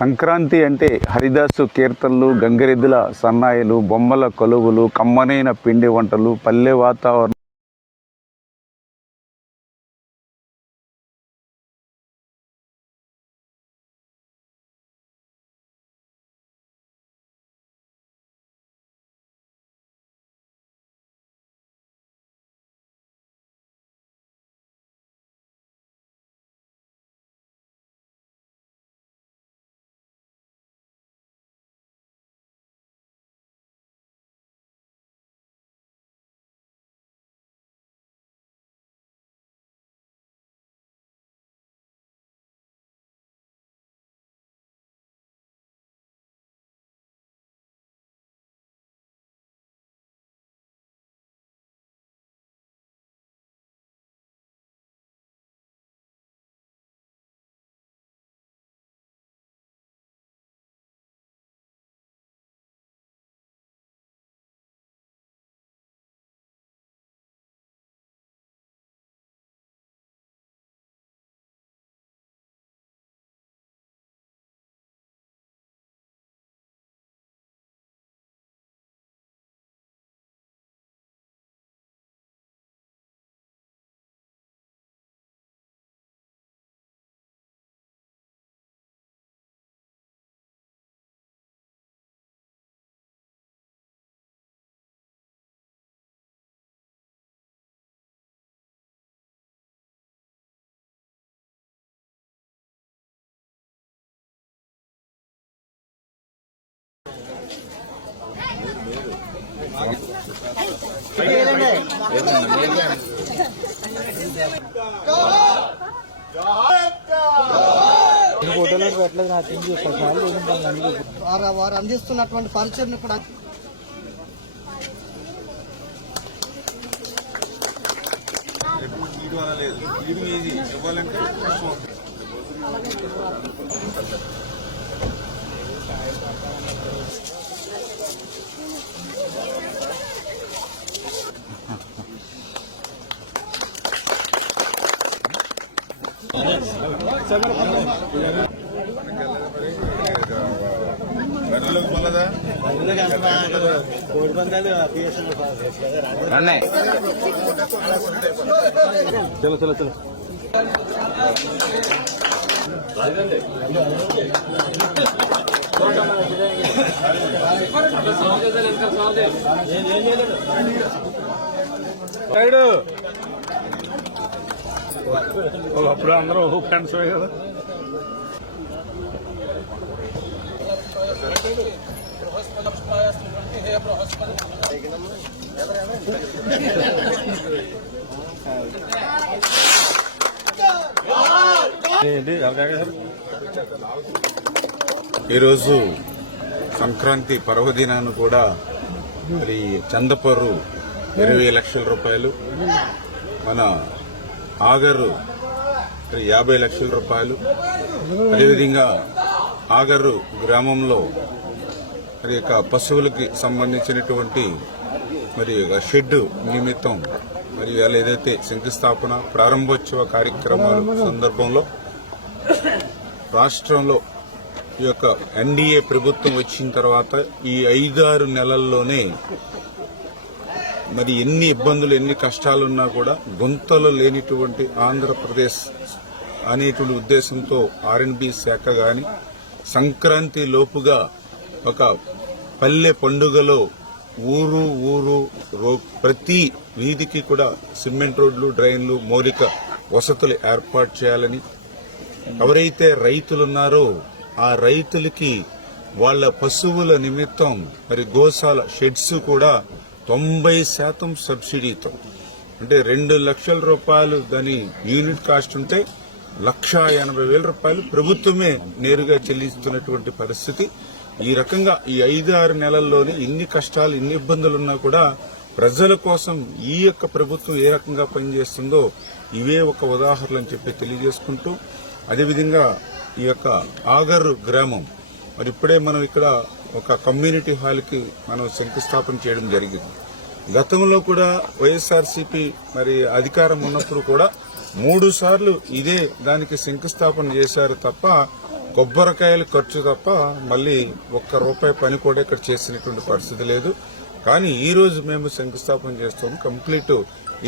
సంక్రాంతి అంటే హరిదాసు కీర్తనలు, గంగిరెద్దుల సన్నాయిలు, బొమ్మల కొలువులు, కమ్మనైన పిండి వంటలు, పల్లె వాతావరణం. వారు అందిస్తున్నటువంటి పరిచయం కూడా చలో చలో చలో అప్పుడు అందరూ ఫ్రెండ్స్ కదా. ఈరోజు సంక్రాంతి పర్వదినాన్ని కూడా మరి చందపర్రు 20 లక్షల రూపాయలు, మన ఆగరు 50 లక్షల రూపాయలు, అదేవిధంగా ఆగరు గ్రామంలో మరి యొక్క పశువులకి సంబంధించినటువంటి మరి షెడ్ నిమిత్తం మరి వాళ్ళు ఏదైతే శంకుస్థాపన ప్రారంభోత్సవ కార్యక్రమాల సందర్భంలో రాష్ట్రంలో ఈ యొక్క ఎన్డీఏ ప్రభుత్వం వచ్చిన తర్వాత ఈ 5-6 నెలల్లోనే మరి ఎన్ని ఇబ్బందులు ఎన్ని కష్టాలున్నా కూడా గుంతలు లేనిటువంటి ఆంధ్రప్రదేశ్ అనేటువంటి ఉద్దేశంతో ఆర్ఎండ్బి శాఖ గాని సంక్రాంతి లోపుగా ఒక పల్లె పండుగలో ఊరు ఊరు ప్రతి వీధికి కూడా సిమెంట్ రోడ్లు, డ్రైన్లు, మౌలిక వసతులు ఏర్పాటు చేయాలని, ఎవరైతే రైతులున్నారో ఆ రైతులకి వాళ్ళ పశువుల నిమిత్తం మరి గోశాల షెడ్స్ కూడా 90% సబ్సిడీతో, అంటే 2 లక్షల రూపాయలు దాని యూనిట్ కాస్ట్ ఉంటే 1,80,000 రూపాయలు ప్రభుత్వమే నేరుగా చెల్లిస్తున్నటువంటి పరిస్థితి. ఈ రకంగా ఈ 5-6 నెలల్లోనే ఇన్ని కష్టాలు ఇన్ని ఇబ్బందులున్నా కూడా ప్రజల కోసం ఈ యొక్క ప్రభుత్వం ఏ రకంగా పనిచేస్తుందో ఇవే ఒక ఉదాహరణ అని చెప్పి తెలియజేసుకుంటూ, అదేవిధంగా ఈ యొక్క ఆగరు గ్రామం మరి ఇప్పుడే మనం ఇక్కడ ఒక కమ్యూనిటీ హాల్కి మనం శంకుస్థాపన చేయడం జరిగింది. గతంలో కూడా వైఎస్ఆర్సీపీ మరి అధికారం ఉన్నప్పుడు కూడా 3 సార్లు ఇదే దానికి శంకుస్థాపన చేశారు తప్ప కొబ్బరికాయలు ఖర్చు తప్ప మళ్ళీ ఒక్క రూపాయి పని కూడా ఇక్కడ చేసినటువంటి పరిస్థితి లేదు. కానీ ఈ రోజు మేము శంకుస్థాపన చేస్తాము. కంప్లీట్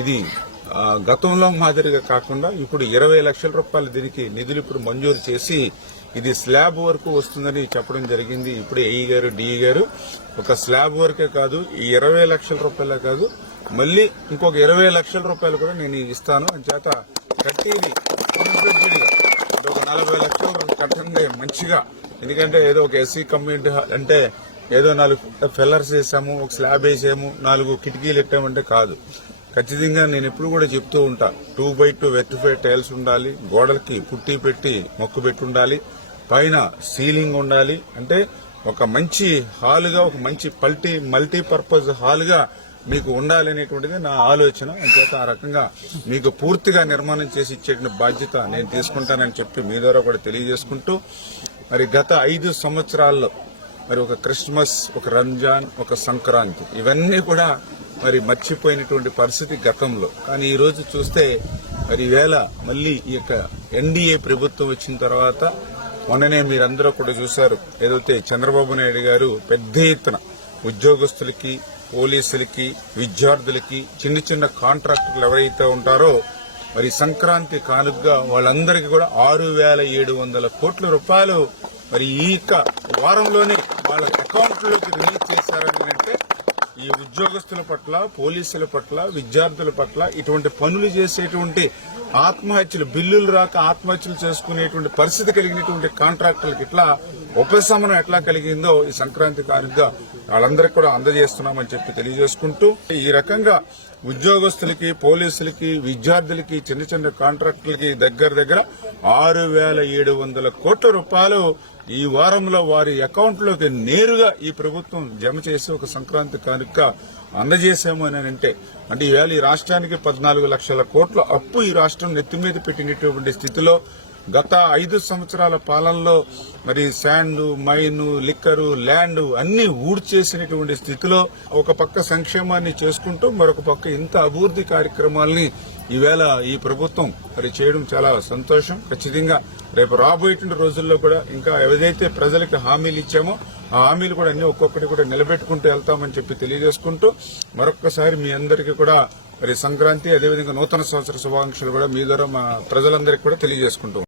ఇది గతంలో మాదిరిగా కాకుండా ఇప్పుడు 20 లక్షల రూపాయలు దీనికి నిధులు ఇప్పుడు మంజూరు చేసి ఇది స్లాబ్ వరకు వస్తుందని చెప్పడం జరిగింది. ఇప్పుడు ఏఈ గారు, డిఈ గారు ఒక స్లాబ్ వరకే కాదు, ఈ 20 లక్షల రూపాయలే కాదు, మళ్ళీ ఇంకొక 20 లక్షల రూపాయలు కూడా నేను ఇస్తాను అని చేత కట్టేది ఒక 40 లక్షలు కట్టండి మంచిగా. ఎందుకంటే ఏదో ఒక ఎస్సీ కమ్యూనిటీ అంటే ఏదో 4 ఫెల్లర్స్ వేసాము, ఒక స్లాబ్ వేసాము, 4 కిటికీలు పెట్టామంటే కాదు. ఖచ్చితంగా నేను ఎప్పుడు కూడా చెప్తూ ఉంటా, 2x2 వెర్టిఫైడ్ టైల్స్ ఉండాలి, గోడలకి పుట్టి పెట్టి మొక్కు పెట్టి ఉండాలి, పైన సీలింగ్ ఉండాలి. అంటే ఒక మంచి హాలుగా, ఒక మంచి మల్టీపర్పస్ హాలుగా మీకు ఉండాలి అనేటువంటిది నా ఆలోచన. అంచేత ఆ రకంగా మీకు పూర్తిగా నిర్మాణం చేసి ఇచ్చేటువంటి బాధ్యత నేను తీసుకుంటానని చెప్పి మీ ద్వారా కూడా తెలియజేసుకుంటూ, మరి గత 5 సంవత్సరాల్లో మరి ఒక క్రిస్మస్, ఒక రంజాన్, ఒక సంక్రాంతి ఇవన్నీ కూడా మరి మర్చిపోయినటువంటి పరిస్థితి గతంలో. కానీ ఈ రోజు చూస్తే మరి ఈవేళ మళ్ళీ ఈ యొక్క ఎన్డీఏ ప్రభుత్వం వచ్చిన తర్వాత మొన్ననే మీరందరూ కూడా చూశారు, ఏదైతే చంద్రబాబు నాయుడు గారు పెద్ద ఎత్తున ఉద్యోగస్తులకి, పోలీసులకి, విద్యార్థులకి, చిన్న కాంట్రాక్టర్లు ఎవరైతే ఉంటారో మరి సంక్రాంతి కానుకగా వాళ్ళందరికీ కూడా 6,700 కోట్ల రూపాయలు మరి ఈ వారంలోనే వాళ్ళ అకౌంట్లోకి రిలీజ్ చేశారని అంటే ఈ ఉద్యోగస్తుల పట్ల, పోలీసుల పట్ల, విద్యార్థుల పట్ల ఇటువంటి పనులు చేసేటువంటి ఆత్మహత్యలు, బిల్లులు రాక ఆత్మహత్యలు చేసుకునేటువంటి పరిస్థితి కలిగినటువంటి కాంట్రాక్టర్లకు ఇట్లా ఉపశమనం ఎట్లా కలిగిందో ఈ సంక్రాంతి కానుకగా వాళ్ళందరికీ కూడా అందజేస్తున్నామని చెప్పి తెలియజేసుకుంటూ, ఈ రకంగా ఉద్యోగస్తులకి, పోలీసులకి, విద్యార్థులకి, చిన్న కాంట్రాక్టులకి దగ్గర 6,700 కోట్ల రూపాయలు ఈ వారంలో వారి అకౌంట్లోకి నేరుగా ఈ ప్రభుత్వం జమ చేసి ఒక సంక్రాంతి కానుక అందజేశాము అని అంటే ఈవేళ ఈ రాష్ట్రానికి 14 లక్షల కోట్ల అప్పు ఈ రాష్ట్రం నెత్తిమీద పెట్టినటువంటి స్థితిలో గత 5 సంవత్సరాల పాలనలో మరి శాండ్, మైను, లిక్కరు, ల్యాండ్ అన్ని ఊడ్చేసినటువంటి స్థితిలో ఒక పక్క సంక్షేమాన్ని చేసుకుంటూ మరొక పక్క ఇంత అభివృద్ధి కార్యక్రమాలని ఈవేళ ఈ ప్రభుత్వం మరి చేయడం చాలా సంతోషం. ఖచ్చితంగా రేపు రాబోయేటువంటి రోజుల్లో కూడా ఇంకా ఏదైతే ప్రజలకు హామీలు ఇచ్చామో ఆ హామీలు కూడా అన్ని ఒక్కొక్కటి కూడా నిలబెట్టుకుంటూ వెళ్తామని చెప్పి తెలియజేసుకుంటూ మరొక్కసారి మీ అందరికీ కూడా మరి సంక్రాంతి, అదేవిధంగా నూతన సంవత్సర శుభాకాంక్షలు కూడా మీ ద్వారా మా ప్రజలందరికీ కూడా తెలియజేసుకుంటూ